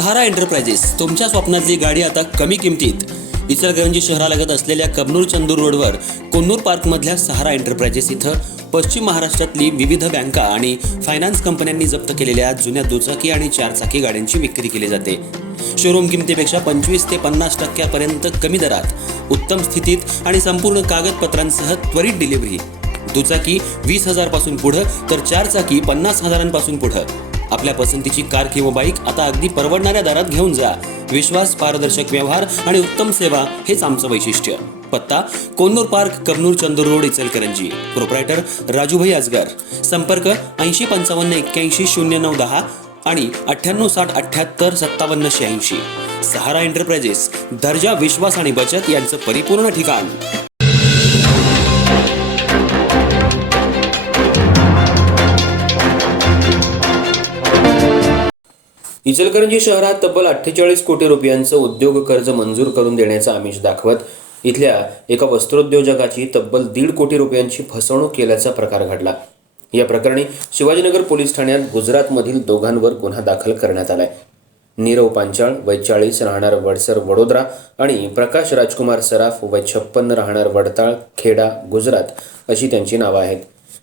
सहारा enterprises तुमच्या स्वप्नातली गाडी आता कमी किमतीत. इचलकरंजी शहरालगत असलेल्या कबनूर चंदूर रोडवर कोन्नूर पार्कमधल्या सहारा एंटरप्राइजेस इथं पश्चिम महाराष्ट्रातली विविध बँका आणि फायनान्स कंपन्यांनी जप्त केलेल्या जुन्या दुचाकी आणि चारचाकी गाड्यांची विक्री केली जाते. शोरूम किमतीपेक्षा 25 ते 50% कमी दरात, उत्तम स्थितीत आणि संपूर्ण कागदपत्रांसह त्वरित डिलिव्हरी. दुचाकी 20,000 पासून पुढे तर चारचाकी 50,000 पुढे. आपल्या पसंतीची कार किंवा बाईक आता अगदी परवडणाऱ्या दरात घेऊन जा. विश्वास, पारदर्शक व्यवहार आणि उत्तम सेवा हेच आमचं वैशिष्ट्य. पत्ता Konnur park, Kabnur Chandur road, Ichalkaranji. Proprietor Rajubhai Ajgar. संपर्क 8055810910 आणि 9860785786. सहारा एंटरप्राइजेस, दर्जा, विश्वास आणि बचत यांचं परिपूर्ण ठिकाण. इचलकरंजी शहरात तब्बल 48 कोटी रुपयांचं उद्योग कर्ज मंजूर करून देण्याचं आमिष दाखवत इथल्या एका वस्त्रोद्योजकाची तब्बल 1.5 कोटी रुपयांची फसवणूक केल्याचा प्रकार घडला. या प्रकरणी शिवाजीनगर पोलीस ठाण्यात गुजरातमधील दोघांवर गुन्हा दाखल करण्यात आलाय. नीरव पांचाळ वय 40 राहणार वडसर वडोदरा आणि प्रकाश राजकुमार सराफ वय 56 राहणार वडताळ खेडा गुजरात अशी त्यांची नावं आहेत.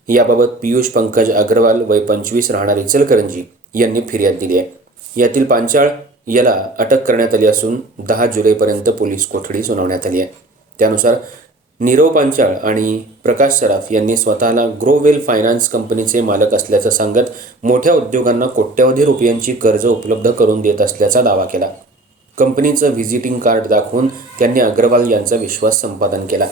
याबाबत पियुष पंकज अग्रवाल वय 25 राहणार इचलकरंजी यांनी फिर्याद दिली आहे. यातील पांचाळ याला अटक करण्यात आली असून 10 जुलैपर्यंत पोलीस कोठडी सुनावण्यात आली आहे. त्यानुसार नीरव पांचाळ आणि प्रकाश सराफ यांनी स्वतःला ग्रोवेल फायनान्स कंपनीचे मालक असल्याचं सांगत मोठ्या उद्योगांना कोट्यवधी रुपयांची कर्ज उपलब्ध करून देत असल्याचा दावा केला. कंपनीचं व्हिजिटिंग कार्ड दाखवून त्यांनी अग्रवाल यांचा विश्वास संपादन केला.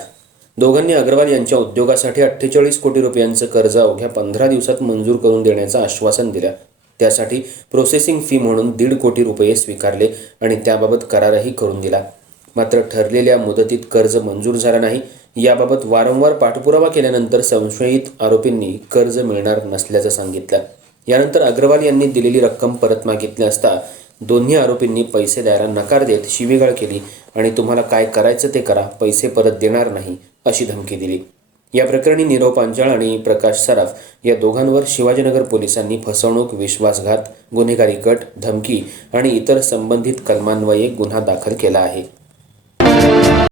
दोघांनी अग्रवाल यांच्या उद्योगासाठी 48 कोटी रुपयांचं कर्ज अवघ्या 15 दिवसात मंजूर करून देण्याचं आश्वासन दिलं. त्यासाठी प्रोसेसिंग फी म्हणून 1.5 कोटी रुपये स्वीकारले आणि त्याबाबत करारही करून दिला. मात्र ठरलेल्या मुदतीत कर्ज मंजूर झालं नाही. याबाबत वारंवार पाठपुरावा केल्यानंतर संशयित आरोपींनी कर्ज मिळणार नसल्याचं सांगितलं. यानंतर अग्रवाल यांनी दिलेली रक्कम परत मागितली असता दोन्ही आरोपींनी पैसे द्यायला नकार देत शिवीगाळ केली आणि तुम्हाला काय करायचं ते करा, पैसे परत देणार नाही अशी धमकी दिली. या प्रकरणी नीरव पांचाळ आणि प्रकाश सराफ या दोघांवर शिवाजीनगर पोलिसांनी फसवणूक, विश्वासघात, गुन्हेगारी कट, धमकी आणि इतर संबंधित कलमान्वये गुन्हा दाखल केला आहे.